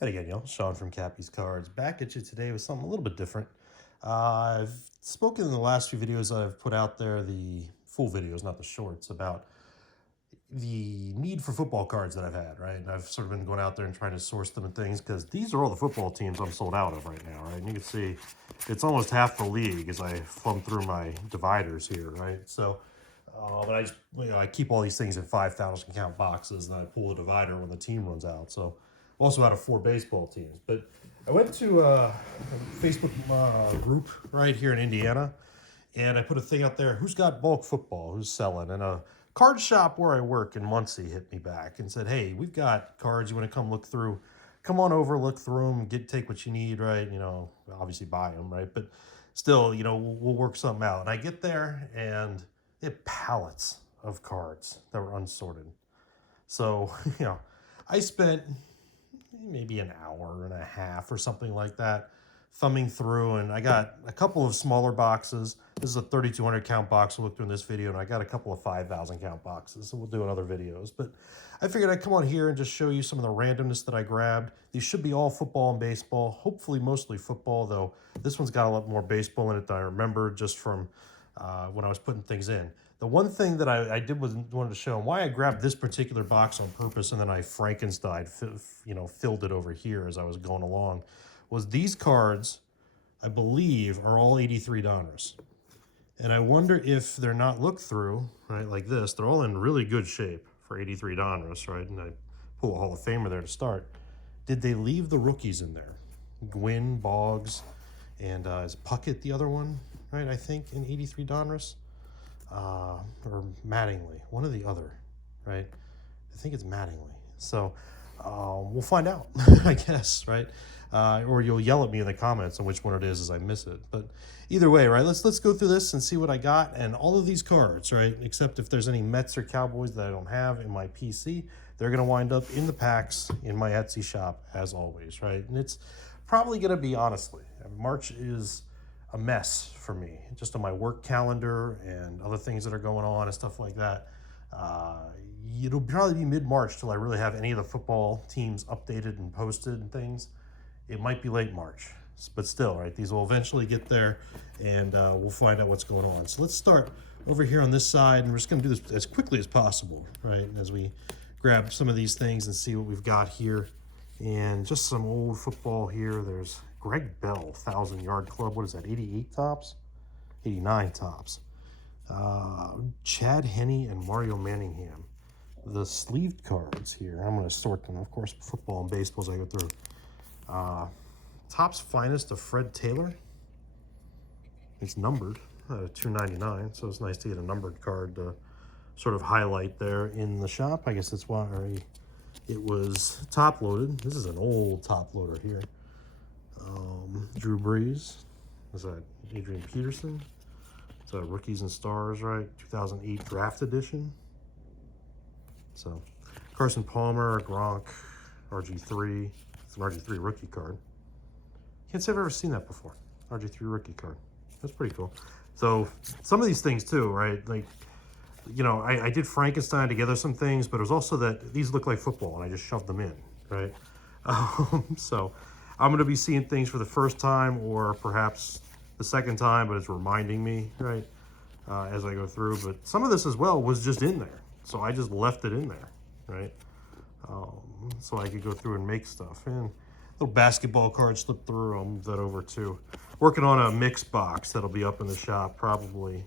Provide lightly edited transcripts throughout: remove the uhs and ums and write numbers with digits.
And again, y'all, Sean from KappisCards back at you today with something a little bit different. I've spoken in the last few videos that I've put out there, the full videos, not the shorts, about the need for football cards that I've had, right? And I've sort of been going out there and trying to source them and things because these are all the football teams I'm sold out of right now, right? And you can see it's almost half the league as I thumb through my dividers here, right? So, but I just, I keep all these things in 5,000 count boxes and I pull the divider when the team runs out. So, I'm also out of 4 baseball teams. But I went to a Facebook group right here in Indiana, and I put a thing out there, who's got bulk football, who's selling? And a card shop where I work in Muncie hit me back and said, hey, we've got cards you want to come look through. Come on over, look through them, take what you need, right? You know, obviously buy them, right? But still, you know, we'll work something out. And I get there, and they had pallets of cards that were unsorted. So, you know, I spent maybe an hour and a half or something like that thumbing through, and I got a couple of smaller boxes. This is a 3,200 count box we'll look through in this video, and I got a couple of 5,000 count boxes, so we'll do in other videos. But I figured I'd come on here and just show you some of the randomness that I grabbed. These should be all football and baseball, hopefully mostly football, though this one's got a lot more baseball in it than I remember just from when I was putting things in. The one thing that I wanted to show, and why I grabbed this particular box on purpose, and then I Frankenstein, filled it over here as I was going along, was these cards, I believe, are all 83 Donruss. And I wonder if they're not looked through, right, like this. They're all in really good shape for 83 Donruss, right? And I pull a Hall of Famer there to start. Did they leave the rookies in there? Gwynn, Boggs, and is Puckett the other one, right, I think, in 83 Donruss? Or Mattingly, one or the other, right? I think it's Mattingly. So we'll find out, I guess, right? Or you'll yell at me in the comments on which one it is as I miss it. But either way, right? Let's go through this and see what I got. And all of these cards, right? Except if there's any Mets or Cowboys that I don't have in my PC, they're going to wind up in the packs in my Etsy shop as always, right? And it's probably going to be, honestly, March is a mess for me, just on my work calendar and other things that are going on and stuff like that. It'll probably be mid-March till I really have any of the football teams updated and posted and things. It might be late March, but still, right? These will eventually get there, and we'll find out what's going on. So let's start over here on this side, and we're just going to do this as quickly as possible, right? As we grab some of these things and see what we've got here. And just some old football here. There's Greg Bell, 1,000-yard club. What is that, 88 tops? 89 tops. Chad Henne and Mario Manningham. The sleeved cards here, I'm going to sort them. Of course, football and baseball as I go through. Topps Finest of Fred Taylor. It's numbered at $2.99, so it's nice to get a numbered card to sort of highlight there in the shop. I guess that's why it was top loaded. This is an old top loader here. Drew Brees. Is that Adrian Peterson? It's a Rookies and Stars, right? 2008 draft edition. So Carson Palmer, Gronk, RG3. It's an RG3 rookie card. Can't say I've ever seen that before. RG3 rookie card. That's pretty cool. So some of these things too, right? Like, you know, I did Frankenstein together some things, but it was also that these look like football and I just shoved them in, right? So I'm going to be seeing things for the first time or perhaps the second time, but it's reminding me, right, as I go through. But some of this as well was just in there. So I just left it in there, right? So I could go through and make stuff. And little basketball cards slipped through. I'll move that over too. Working on a mix box that'll be up in the shop probably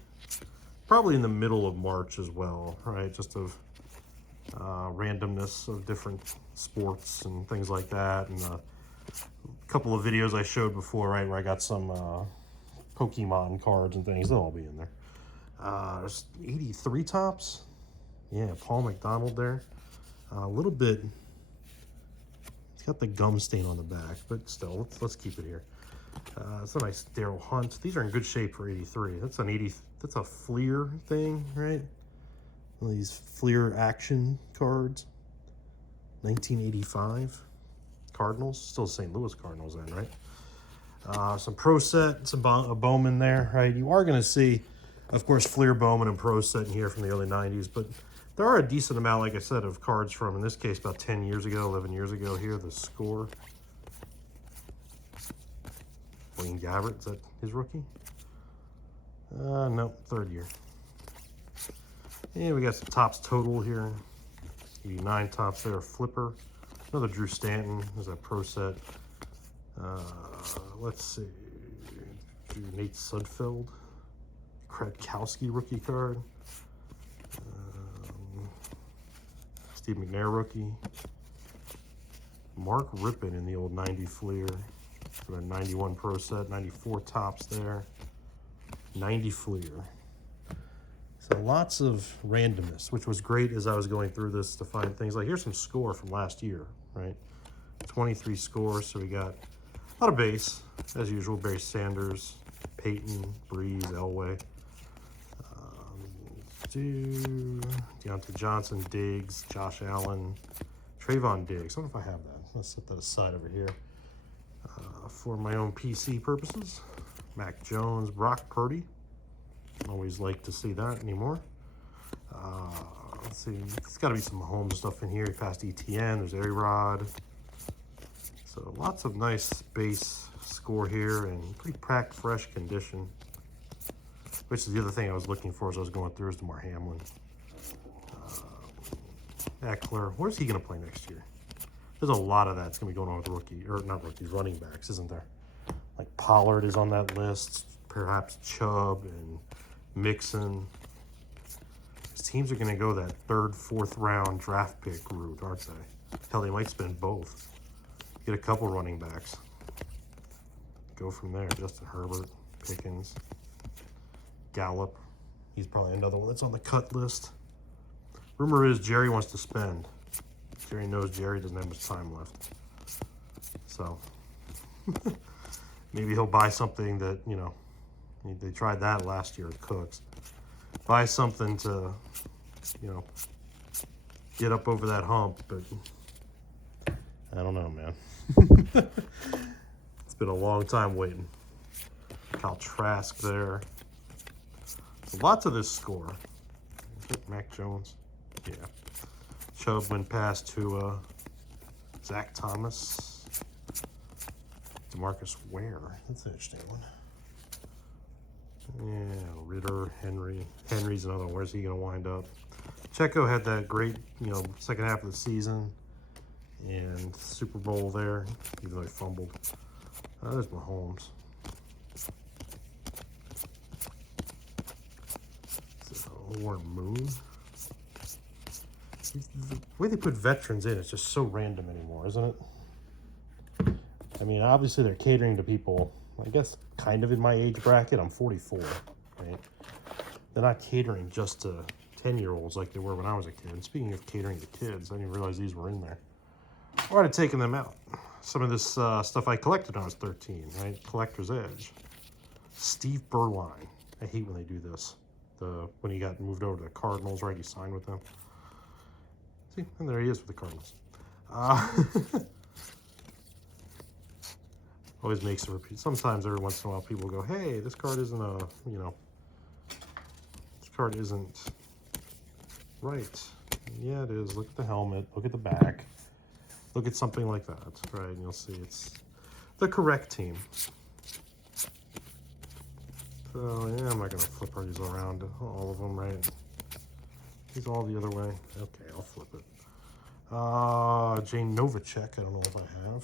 in the middle of March as well, right? Just of randomness of different sports and things like that. And a couple of videos I showed before, right, where I got some Pokemon cards and things. They'll all be in there. There's 83 tops. Yeah, Paul McDonald there. A little bit, it's got the gum stain on the back, but still, let's keep it here. It's a nice Daryl Hunt. These are in good shape for 83. That's a Fleer thing, right? One of these Fleer action cards. 1985. Cardinals, still St. Louis Cardinals then, right? Some Pro Set, some Bowman there, right? You are going to see, of course, Fleer, Bowman, and Pro Set in here from the early 90s, but there are a decent amount, like I said, of cards from, in this case, about 10 years ago, 11 years ago here, the Score. Blaine Gabbert, is that his rookie? No, 3rd year. And we got some tops total here. 89 tops there, Flipper. Another Drew Stanton. There's that pro set. Let's see. Nate Sudfeld. Krakowski rookie card. Steve McNair rookie. Mark Rippon in the old 90 Fleer. For a 91 pro set. 94 tops there. 90 Fleer. So lots of randomness, which was great as I was going through this to find things like, here's some score from last year, right? 23 scores, so we got a lot of base, as usual. Barry Sanders, Peyton, Breeze, Elway. Deontay Johnson, Diggs, Josh Allen, Trayvon Diggs. I don't know if I have that. Let's set that aside over here. For my own PC purposes, Mac Jones, Brock Purdy. Always like to see that anymore. Let's see, it's got to be some Mahomes stuff in here. He passed ETN, there's A-Rod. So lots of nice base score here and pretty packed, fresh condition. Which is the other thing I was looking for as I was going through is Damar Hamlin. Eckler, where's he going to play next year? There's a lot of that's going to be going on with not rookies, running backs, isn't there? Like Pollard is on that list, perhaps Chubb and Mixon. These teams are going to go that 3rd, 4th round draft pick route, aren't they? Hell, they might spend both. Get a couple running backs. Go from there. Justin Herbert, Pickens, Gallup. He's probably another one that's on the cut list. Rumor is Jerry wants to spend. Jerry knows Jerry doesn't have much time left. So maybe he'll buy something that, you know, they tried that last year at Cooks. Buy something to, you know, get up over that hump, but I don't know, man. It's been a long time waiting. Kyle Trask there. Lots of this score. Mac Jones. Yeah. Chubb went past to Zach Thomas. DeMarcus Ware. That's an interesting one. Yeah, Ritter, Henry. Henry's another one. Where's he going to wind up? Checo had that great, you know, second half of the season and Super Bowl there, even though he fumbled. There's Mahomes. So, Warren Moon. The way they put veterans in, it's just so random anymore, isn't it? I mean, obviously they're catering to people, I guess, kind of in my age bracket. I'm 44, right? They're not catering just to 10-year-olds like they were when I was a kid. And speaking of catering to kids, I didn't realize these were in there. Or I'd have taken them out. Some of this stuff I collected when I was 13, right? Collector's Edge. Steve Berline. I hate when they do this. When he got moved over to the Cardinals, right? He signed with them. See, and there he is with the Cardinals. Always makes a repeat. Sometimes every once in a while people go, hey, this card isn't a, you know, this card isn't right. Yeah, it is. Look at the helmet. Look at the back. Look at something like that, right? And you'll see it's the correct team. So, yeah, I'm not going to flip these around, all of them, right? He's all the other way. Okay, I'll flip it. Jane Novacek, I don't know if I have.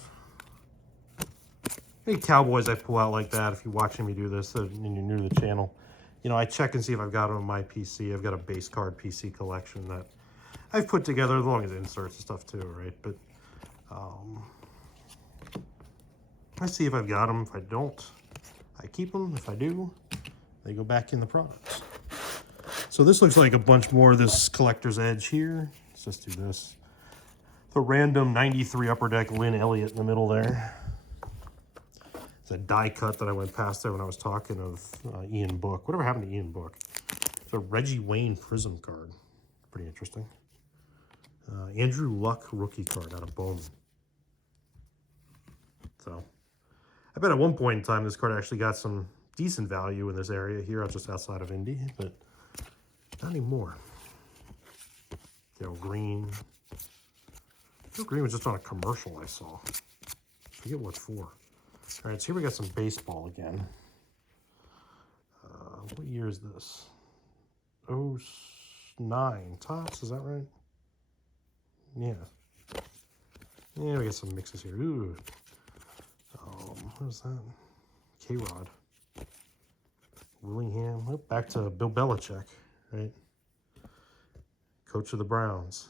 Any Cowboys I pull out like that, if you're watching me do this and you're new to the channel, you know, I check and see if I've got them on my PC. I've got a base card PC collection that I've put together, as long as inserts and stuff too, right? But I see if I've got them. If I don't, I keep them. If I do, they go back in the products. So this looks like a bunch more of this Collector's Edge here. Let's just do this. The random 93 Upper Deck Lynn Elliott in the middle there. It's a die cut that I went past there when I was talking of Ian Book. Whatever happened to Ian Book? It's a Reggie Wayne Prism card. Pretty interesting. Andrew Luck rookie card out of Bowman. So I bet at one point in time this card actually got some decent value in this area here, just outside of Indy, but not anymore. Joe Green. Joe Green was just on a commercial I saw. I forget what for. All right, so here we got some baseball again. What year is this? 09 Topps, is that right? Yeah. Yeah, we got some mixes here. Ooh. What is that? K-Rod. Willingham. Oh, back to Bill Belichick, right? Coach of the Browns.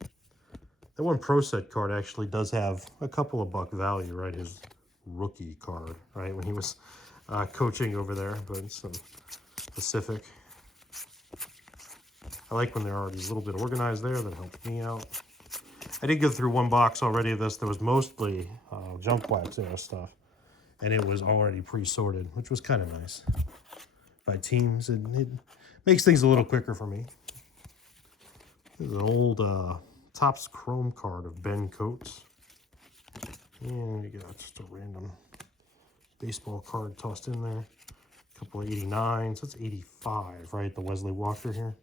That one Pro Set card actually does have a couple of buck value, right? His rookie card, right? When he was coaching over there, but some Pacific. I like when they're already a little bit organized there. That helped me out. I did go through one box already of this. There was mostly junk wax era stuff, and it was already pre-sorted, which was kind of nice. By teams, it makes things a little quicker for me. This is an old Topps Chrome card of Ben Coates. And you got just a random baseball card tossed in there. A couple of 89s. That's 85, right? The Wesley Walker here.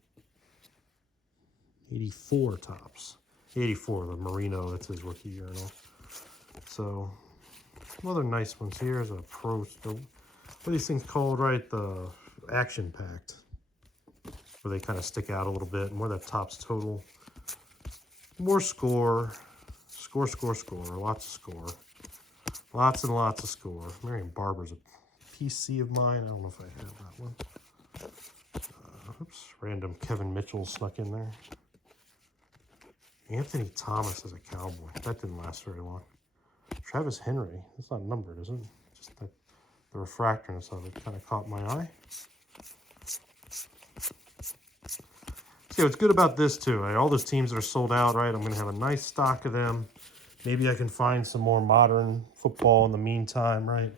84 Topps. 84, the Marino, that's his rookie year and all. So, some other nice ones here is a Pro. What are these things called, right? The Action Packed. Where they kind of stick out a little bit. More that Topps total. More score. Score. Lots of score. Lots and lots of score. Marion Barber's a PC of mine. I don't know if I have that one. Oops. Random Kevin Mitchell snuck in there. Anthony Thomas as a Cowboy. That didn't last very long. Travis Henry. That's not numbered, is it? Just the refractorness of it kind of caught my eye. See, what's good about this too, right? All those teams that are sold out, right? I'm going to have a nice stock of them. Maybe I can find some more modern football in the meantime, right?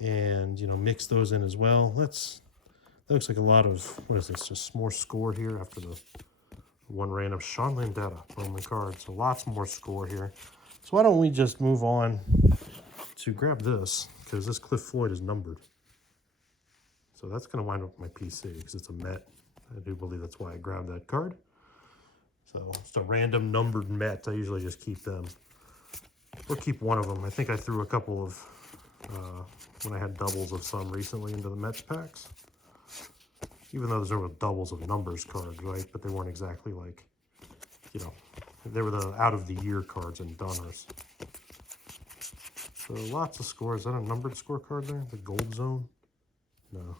And, you know, mix those in as well. That looks like a lot of, what is this? Just more score here after the one random Sean Landetta Roman card. So lots more score here. So why don't we just move on to grab this, because this Cliff Floyd is numbered. So that's going to wind up my PC because it's a Met. I do believe that's why I grabbed that card. So just a random numbered Met. I usually just keep them. Or keep one of them. I think I threw a couple of, when I had doubles of some recently into the Mets packs. Even though there were doubles of numbers cards, right? But they weren't exactly like, you know, they were the out of the year cards in Donruss. So lots of scores. Is that a numbered scorecard there? The gold zone? No.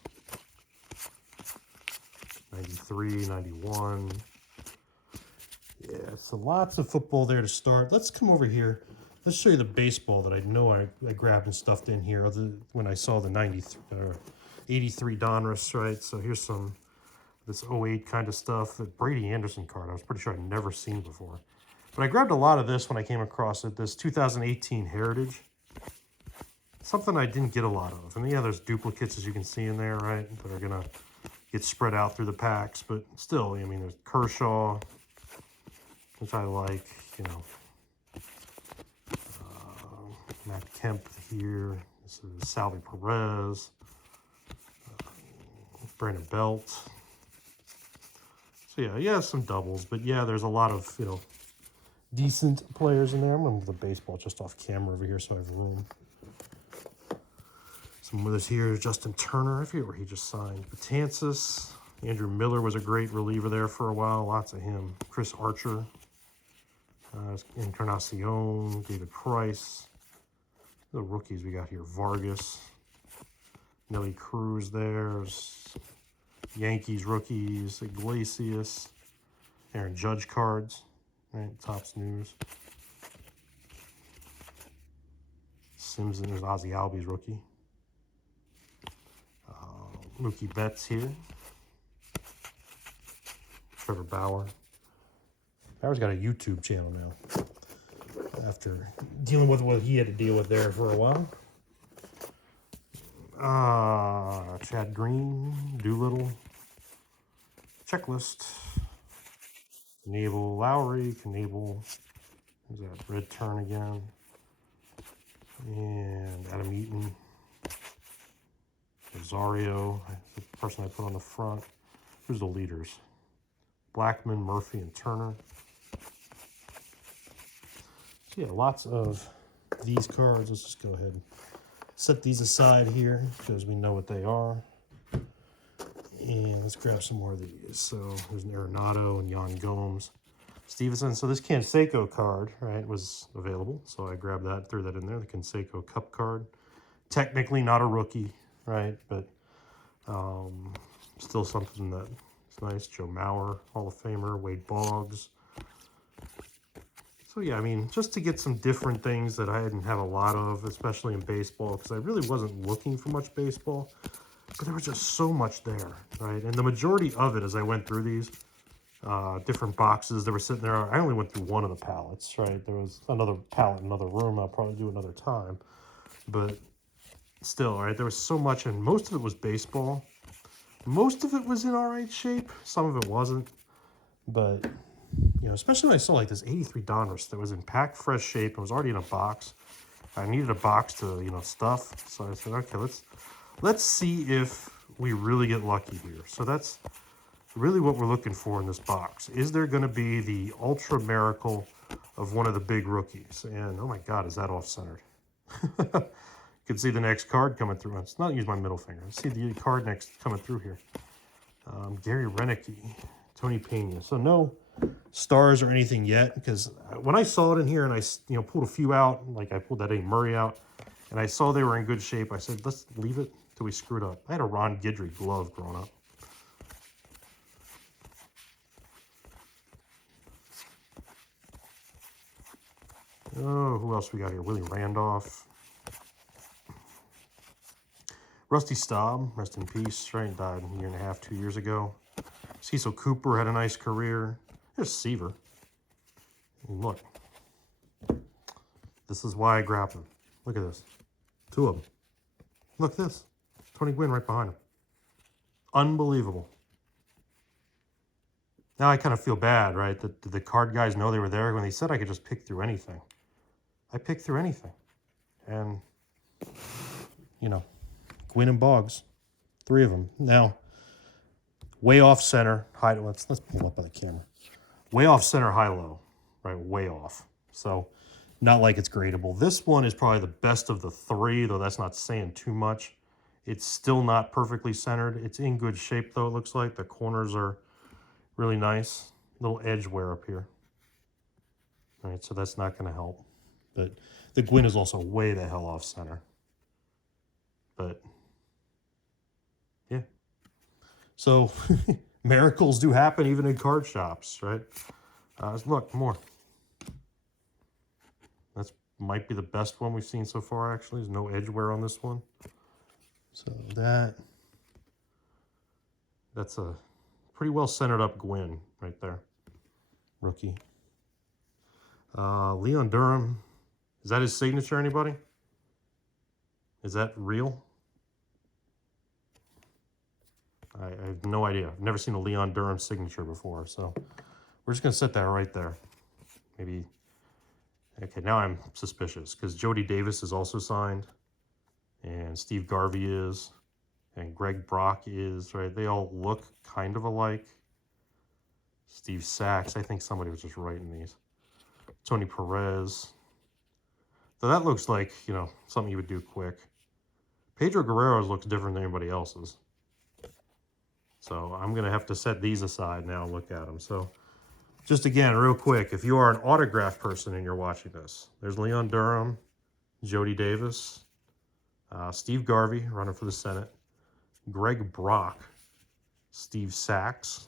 93, 91. Yeah, so lots of football there to start. Let's come over here. Let's show you the baseball that I know I grabbed and stuffed in here when I saw the 83 Donruss, right? So here's some this 08 kind of stuff. The Brady Anderson card, I was pretty sure I'd never seen before. But I grabbed a lot of this when I came across it. This 2018 Heritage. Something I didn't get a lot of. And yeah, there's duplicates, as you can see in there, right? That are going to get spread out through the packs. But still, I mean, there's Kershaw, which I like, you know. Matt Kemp here. This is Salvi Perez. Brandon Belt. So yeah, some doubles. But yeah, there's a lot of, you know, decent players in there. I'm going to move the baseball just off camera over here so I have room. Some of this here is Justin Turner. I forget where he just signed. Betances. Andrew Miller was a great reliever there for a while. Lots of him. Chris Archer. Encarnacion. David Price. The rookies we got here. Vargas. Nelly Cruz there's Yankees rookies. Iglesias. Aaron Judge cards. Right, Topps News. Simpson, there's Ozzie Albies rookie. Mookie Betts here. Trevor Bauer. Bauer's got a YouTube channel now. After dealing with what he had to deal with there for a while. Chad Green, Doolittle. Checklist. Knable Lowry, Knable. There's that red turn again. And Adam Eaton. Rosario, the person I put on the front. Who's the leaders? Blackman, Murphy, and Turner. So yeah, lots of these cards. Let's just go ahead and set these aside here because we know what they are. And let's grab some more of these. So there's an Arenado and Jan Gomes. Stevenson. So this Canseco card, right, was available. So I grabbed that, threw that in there, the Canseco Cup card. Technically not a rookie, right, but still something that's nice. Joe Mauer, Hall of Famer, Wade Boggs. So yeah, I mean, just to get some different things that I didn't have a lot of, especially in baseball, because I really wasn't looking for much baseball, but there was just so much there, right? And the majority of it, as I went through these different boxes that were sitting there, I only went through one of the pallets, right? There was another pallet in another room I'll probably do another time, but still, right, there was so much, and most of it was baseball. Most of it was in all right shape. Some of it wasn't, but you know, especially when I saw like this 83 Donruss that was in packed fresh shape. It was already in a box. I needed a box to, you know, stuff. So I said, okay, let's see if we really get lucky here. So that's really what we're looking for in this box. Is there going to be the ultra miracle of one of the big rookies? And oh my God, is that off-centered? You can see the next card coming through. Let's not use my middle finger. Let's see the card next coming through here. Gary Renicky, Tony Pena. So no stars or anything yet, because when I saw it in here and I pulled a few out, like I pulled that Eddie Murray out, and I saw they were in good shape, I said, let's leave it till we screwed up. I had a Ron Guidry glove growing up. Oh, who else we got here? Willie Randolph. Rusty Staub, rest in peace, right? Died a year and a half, 2 years ago. Cecil Cooper had a nice career. There's Seaver. And look. This is why I grabbed them. Look at this. Two of them. Look at this. Tony Gwynn right behind him. Unbelievable. Now I kind of feel bad, right? That the card guys know they were there when they said I could just pick through anything. I picked through anything. And, you know, Gwynn and Boggs. 3 of them. Now, way off center, high. Let's pull up by the camera. Way off center, high low, right? Way off. So, not like it's gradable. This one is probably the best of the 3, though that's not saying too much. It's still not perfectly centered. It's in good shape, though. It looks like the corners are really nice. Little edge wear up here. All right, so that's not going to help. But the Gwynn is also way the hell off center. But yeah. So miracles do happen even in card shops, right? Look, more. That's might be the best one we've seen so far, actually. There's no edge wear on this one. So that's a pretty well centered up Gwynn right there. Rookie. Leon Durham. Is that his signature, anybody? Is that real? I have no idea. I've never seen a Leon Durham signature before, so we're just going to set that right there. Maybe. Okay, now I'm suspicious because Jody Davis is also signed, and Steve Garvey is, and Greg Brock is, right? They all look kind of alike. Steve Sachs, I think somebody was just writing these. Tony Perez. So that looks like, you know, something you would do quick. Pedro Guerrero's looks different than anybody else's. So I'm going to have to set these aside now and look at them. So just again, real quick, if you are an autograph person and you're watching this, there's Leon Durham, Jody Davis, Steve Garvey running for the Senate, Greg Brock, Steve Sachs,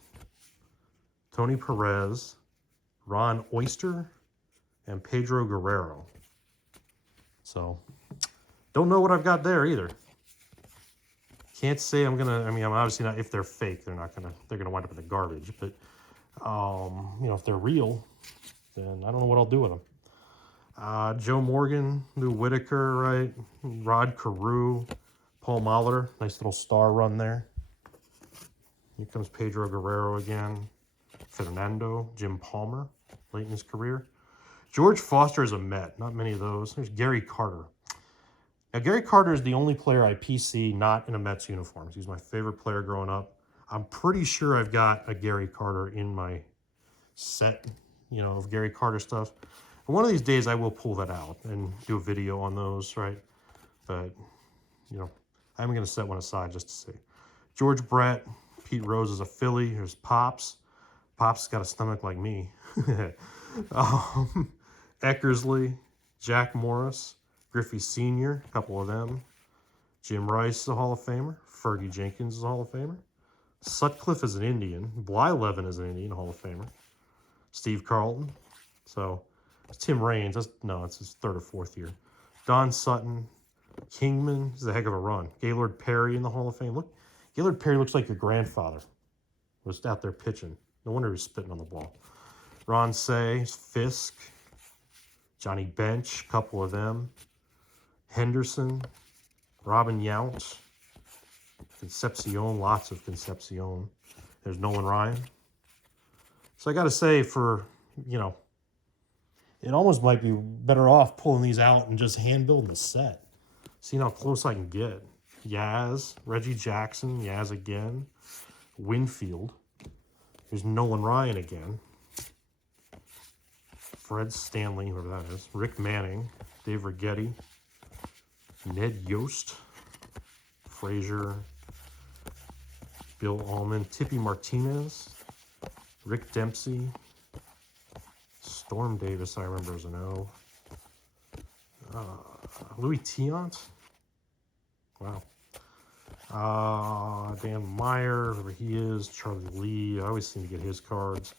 Tony Perez, Ron Oyster, and Pedro Guerrero. So don't know what I've got there either. Can't say I'm obviously not, if they're fake, they're gonna wind up in the garbage, but you know, if they're real, then I don't know what I'll do with them. Joe Morgan, Lou Whitaker, right? Rod Carew, Paul Molitor, nice little star run there. Here comes Pedro Guerrero again. Fernando, Jim Palmer, late in his career. George Foster is a Met, not many of those. There's Gary Carter. Now, Gary Carter is the only player I PC not in a Mets uniform. He's my favorite player growing up. I'm pretty sure I've got a Gary Carter in my set, you know, of Gary Carter stuff. And one of these days I will pull that out and do a video on those, right? But you know, I'm going to set one aside just to see. George Brett, Pete Rose is a Philly. Here's Pops. Pops got a stomach like me. Eckersley, Jack Morris, Griffey Sr., a couple of them. Jim Rice is a Hall of Famer. Fergie Jenkins is a Hall of Famer. Sutcliffe is an Indian. Blyleven is an Indian, Hall of Famer. Steve Carlton. So, Tim Raines. It's his third or fourth year. Don Sutton. Kingman. This is a heck of a run. Gaylord Perry in the Hall of Fame. Look, Gaylord Perry looks like your grandfather. Was out there pitching. No wonder he was spitting on the ball. Ron Say, Fisk. Johnny Bench, a couple of them. Henderson. Robin Yount. Concepcion, lots of Concepcion. There's Nolan Ryan. So I got to say, for, you know, it almost might be better off pulling these out and just hand building the set. Seeing how close I can get. Yaz, Reggie Jackson, Yaz again. Winfield. There's Nolan Ryan again. Fred Stanley, whoever that is. Rick Manning. Dave Righetti. Ned Yost. Frazier. Bill Allman. Tippy Martinez. Rick Dempsey. Storm Davis, I remember as an O. Louis Tiant. Wow. Dan Meyer, whoever he is. Charlie Lee. I always seem to get his cards.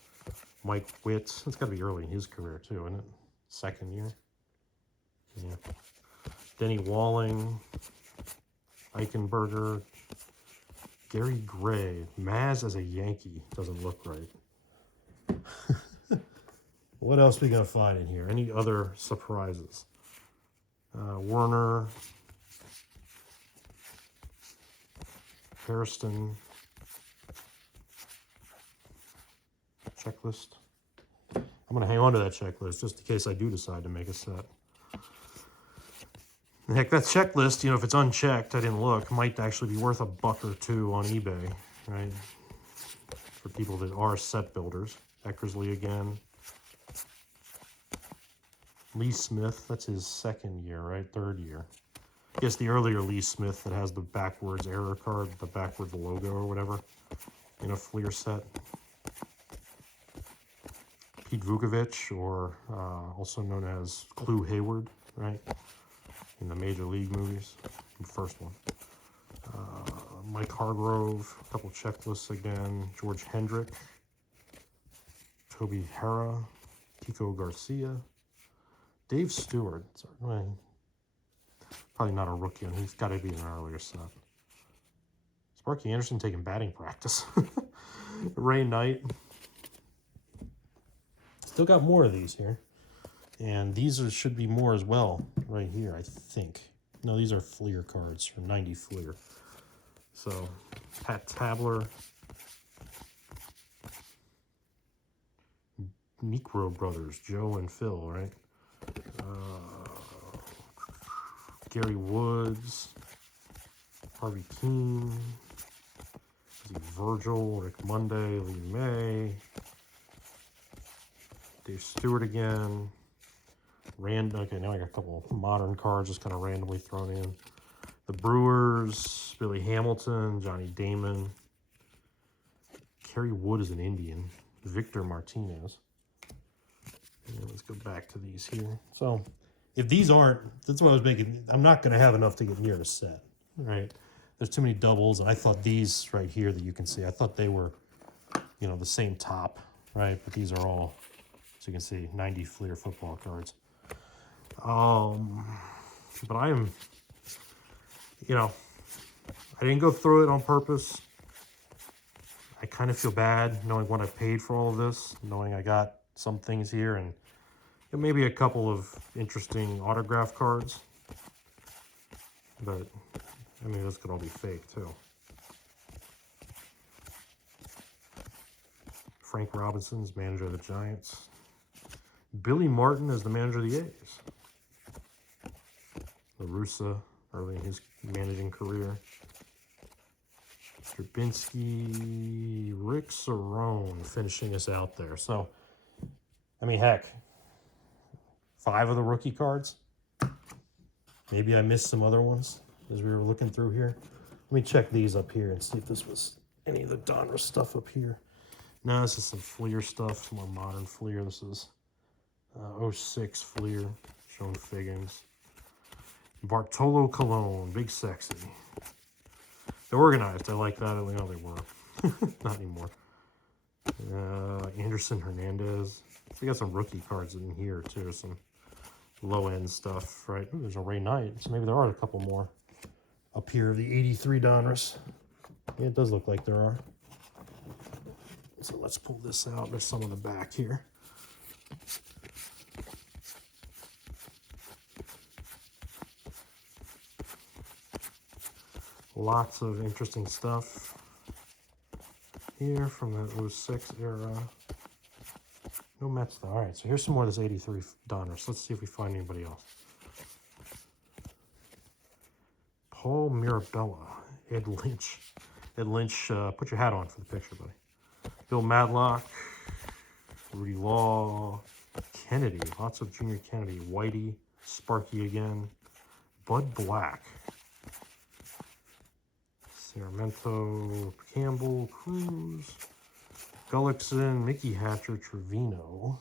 Mike Witt. It's got to be early in his career, too, isn't it? Second year. Yeah. Denny Walling. Eichenberger. Gary Gray. Maz as a Yankee. Doesn't look right. What else we gonna find in here? Any other surprises? Werner. Hairston. Checklist. I'm gonna hang on to that checklist just in case I do decide to make a set. Heck, that checklist, you know, if it's unchecked, I didn't look, might actually be worth $1 or $2 on eBay, right? For people that are set builders. Eckersley again. Lee Smith, that's his second year, right? Third year. I guess the earlier Lee Smith that has the backwards error card, the backwards logo or whatever, in a Fleer set. Pete Vukovich, or also known as Clu Hayward, right? In the Major League movies, the first one. Mike Hargrove, a couple checklists again. George Hendrick, Toby Hara, Tico Garcia, Dave Stewart. Sorry, probably not a rookie, and he's got to be in an earlier set. Sparky Anderson taking batting practice. Ray Knight. Still got more of these here. And these should be more as well, right here, I think. No, these are Fleer cards from 90 Fleer. So, Pat Tabler. Necro Brothers, Joe and Phil, right? Gary Woods. Harvey Keene. Virgil, Rick Monday, Lee May. Dave Stewart again. Okay, now I got a couple modern cards just kind of randomly thrown in. The Brewers, Billy Hamilton, Johnny Damon. Kerry Wood is an Indian. Victor Martinez. And let's go back to these here. So, if these aren't, that's what I was making. I'm not going to have enough to get near the set, right? There's too many doubles, and I thought these right here that you can see, I thought they were, you know, the same top, right? But these are all, as you can see, 90 Fleer football cards. But I am, you know, I didn't go through it on purpose. I kind of feel bad knowing what I paid for all of this, knowing I got some things here and maybe a couple of interesting autograph cards. But, I mean, this could all be fake, too. Frank Robinson's manager of the Giants. Billy Martin is the manager of the A's. LaRussa, early in his managing career. Strabinski, Rick Cerrone finishing us out there. So, I mean, heck, 5 of the rookie cards. Maybe I missed some other ones. as we were looking through here. Let me check these up here and see if this was any of the Donruss stuff up here. No, this is some Fleer stuff, some more modern Fleer. This is 06 Fleer, showing Figgins. Bartolo Colon, Big Sexy. They're organized. I like that. I don't know they were. Not anymore. Anderson Hernandez. So we got some rookie cards in here too. Some low-end stuff, right? Ooh, there's a Ray Knight. So maybe there are a couple more up here. The 83 Donruss. Yeah, it does look like there are. So let's pull this out. There's some on the back here. Lots of interesting stuff here from the 06 era. No Mets though. All right, so here's some more of this 83 Donruss. Let's see if we find anybody else. Paul Mirabella, Ed Lynch. Ed Lynch, put your hat on for the picture, buddy. Bill Madlock, Rudy Law, Kennedy, lots of Junior Kennedy. Whitey, Sparky again. Bud Black. Sarmiento, Campbell, Cruz, Gullickson, Mickey Hatcher, Trevino,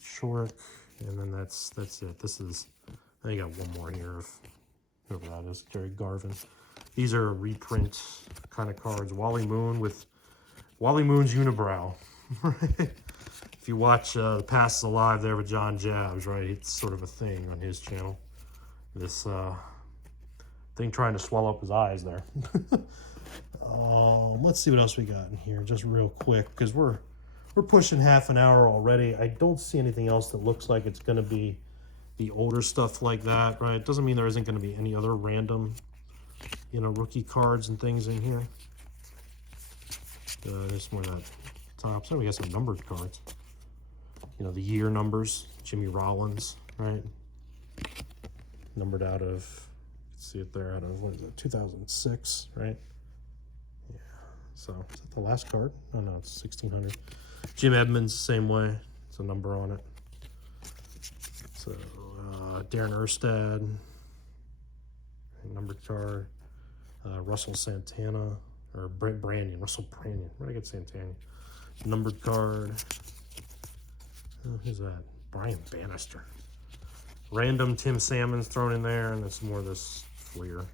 Short, and then that's it. This is, I got one more here of whoever that is, Jerry Garvin. These are reprint kind of cards. Wally Moon with Wally Moon's unibrow. If you watch The Past is Alive there with John Jabs, right, it's sort of a thing on his channel. This thing trying to swallow up his eyes there. Let's see what else we got in here just real quick, because we're pushing half an hour already. I don't see anything else that looks like it's going to be the older stuff like that, right? It doesn't mean there isn't going to be any other random, you know, rookie cards and things in here. There's more of that top. So we got some numbered cards. You know, the year numbers. Jimmy Rollins, right? Numbered out of, see it there, out of, what is it, 2006, right? Yeah, so is that the last card? Oh no, it's 1600. Jim Edmonds, same way, it's a number on it. So Darren Erstad, numbered card. Russell Santana, or Brent Brandon, Russell Brandon, where did I get Santana? Numbered card. Who's that? Brian Bannister. Random Tim Salmons thrown in there, and then some more of this Fleer.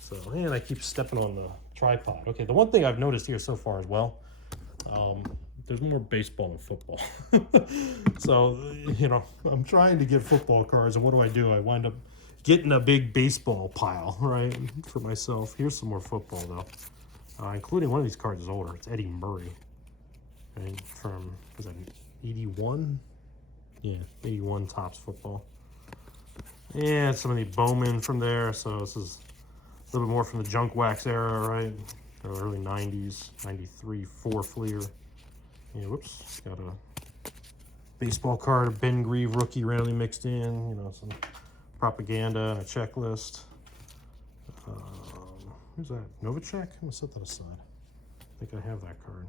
So, and I keep stepping on the tripod. Okay, the one thing I've noticed here so far as well, there's more baseball than football. So, you know, I'm trying to get football cards, and what do? I wind up getting a big baseball pile, right, for myself. Here's some more football, though, including one of these cards is older. It's Eddie Murray, right, from, was that 81? Yeah, 81 Topps football. And some of the Bowman from there. So this is a little bit more from the junk wax era, right? The early 90s, 93 4 Fleer. Yeah, whoops, got a baseball card, a Ben Grieve rookie randomly mixed in, you know, some propaganda and a checklist. Who's that? Novacek? I'm gonna set that aside. I think I have that card.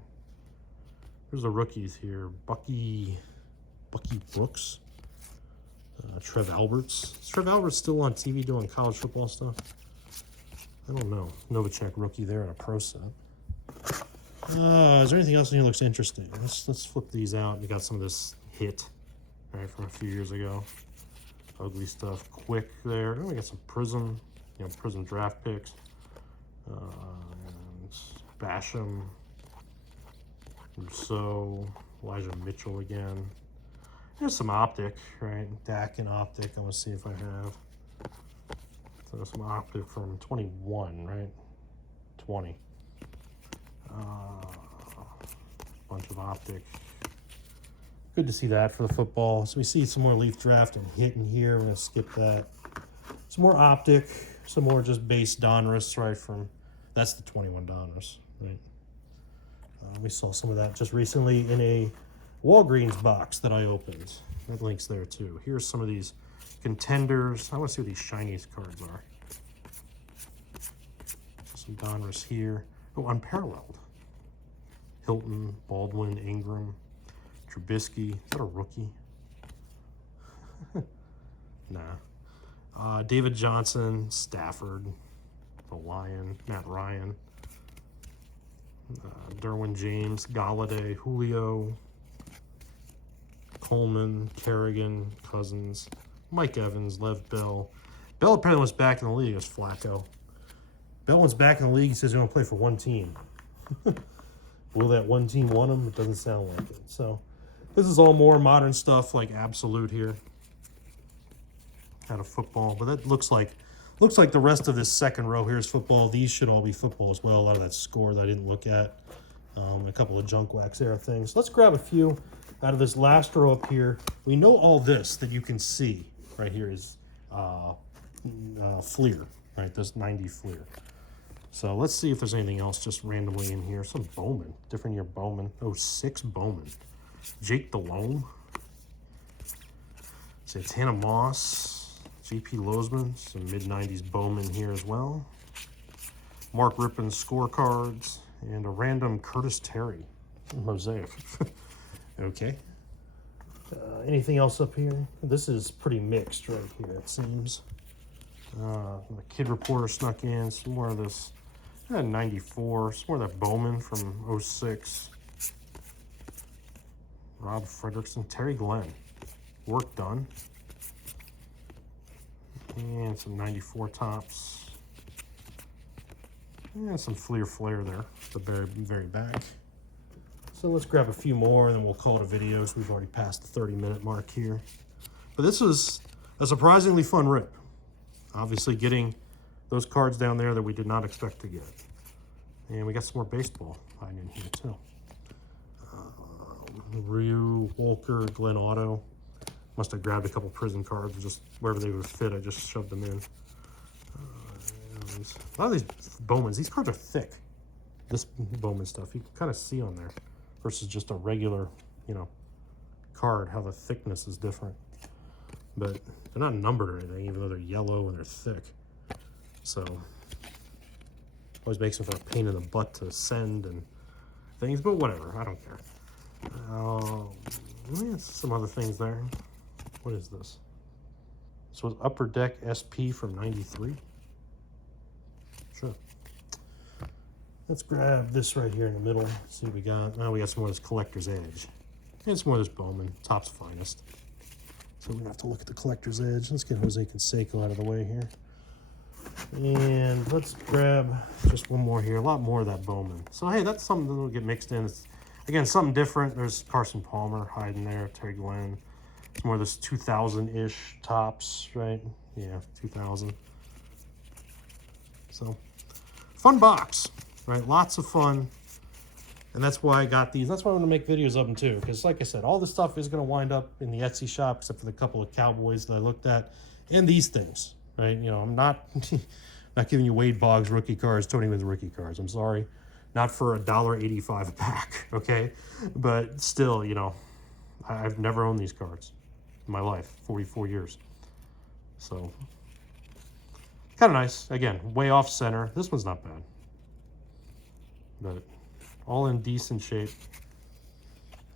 There's the rookies here. Bucky Brooks, Trev Alberts. Is Trev Alberts still on TV doing college football stuff? I don't know. Novacek rookie there in a pro set. Is there anything else in here that looks interesting? Let's flip these out. We got some of this hit, right, from a few years ago. Ugly stuff. Quick there. Oh, we got some Prism, you know, Prism draft picks. And Basham, Rousseau, Elijah Mitchell again. There's some Optic, right? Dak and Optic. I want to see if I have. So some Optic from 21, right? 20. Bunch of Optic. Good to see that for the football. So we see some more Leaf Draft and hit in here. We're going to skip that. Some more Optic. Some more just base Donruss, right? From, that's the 21 Donruss, right? We saw some of that just recently in a Walgreens box that I opened. That link's there too. Here's some of these contenders. I want to see what these shiniest cards are. Some Donruss here. Oh, unparalleled. Hilton, Baldwin, Ingram, Trubisky. Is that a rookie? Nah. David Johnson, Stafford, the Lion, Matt Ryan, Derwin James, Galladay, Julio, Coleman, Kerrigan, Cousins, Mike Evans, Lev Bell. Bell apparently was back in the league as Flacco. Bell was back in the league. He says he's going to play for one team. Will that one team want him? It doesn't sound like it. So this is all more modern stuff like Absolute here. Out of football. But that looks like the rest of this second row here is football. These should all be football as well. A lot of that score that I didn't look at. A couple of junk wax era things. Let's grab a few out of this last row up here. We know all this that you can see right here is Fleer, right? This 90 Fleer. So let's see if there's anything else just randomly in here. Some Bowman, different year Bowman. 06 Bowman. Jake Delhomme. Santana Moss. JP Lozman. Some mid-90s Bowman here as well. Mark Rippon's scorecards. And a random Curtis Terry mosaic. Okay. Anything else up here? This is pretty mixed right here, it seems. The Kid Reporter snuck in. Some more of this 94. Some more of that Bowman from 06. Rob Fredrickson. Terry Glenn. Work done. And some 94 tops. And some Fleer Flair there, the very, very back. So let's grab a few more and then we'll call it a video. So we've already passed the 30-minute mark here. But this was a surprisingly fun rip. Obviously getting those cards down there that we did not expect to get. And we got some more baseball hiding in here too. Ryu, Walker, Glenn Otto. Must have grabbed a couple prison cards, just wherever they would fit, I just shoved them in. A lot of these Bowmans, these cards are thick. This Bowman stuff, you can kind of see on there versus just a regular, card, how the thickness is different. But they're not numbered or anything, even though they're yellow and they're thick. So, always makes them for a pain in the butt to send and things, but whatever, I don't care. Some other things there. What is this? So it's Upper Deck SP from 93. Sure. Let's grab this right here in the middle. See what we got. Now we got some more of this Collector's Edge. And some more of this Bowman, Topps Finest. So we're going to have to look at the Collector's Edge. Let's get Jose Canseco out of the way here. And let's grab just one more here. A lot more of that Bowman. So, hey, that's something that will get mixed in. It's, again, something different. There's Carson Palmer hiding there, Terry Glenn. It's more of this 2000-ish Topps, right? Yeah, 2000. So, fun box, right? Lots of fun. And that's why I got these. That's why I want to make videos of them too. Because like I said, all this stuff is going to wind up in the Etsy shop, except for the couple of Cowboys that I looked at. And these things, right? I'm not not giving you Wade Boggs rookie cards, Tony Wynn's rookie cards. I'm sorry. Not for $1.85 a pack, okay? But still, I've never owned these cards in my life, 44 years. So, kind of nice. Again, way off center. This one's not bad. But all in decent shape.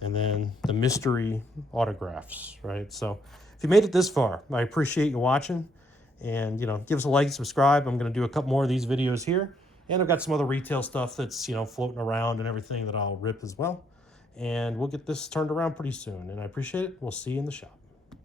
And then the mystery autographs, right? So if you made it this far, I appreciate you watching. And, give us a like and subscribe. I'm going to do a couple more of these videos here. And I've got some other retail stuff that's, floating around and everything that I'll rip as well. And we'll get this turned around pretty soon. And I appreciate it. We'll see you in the shop.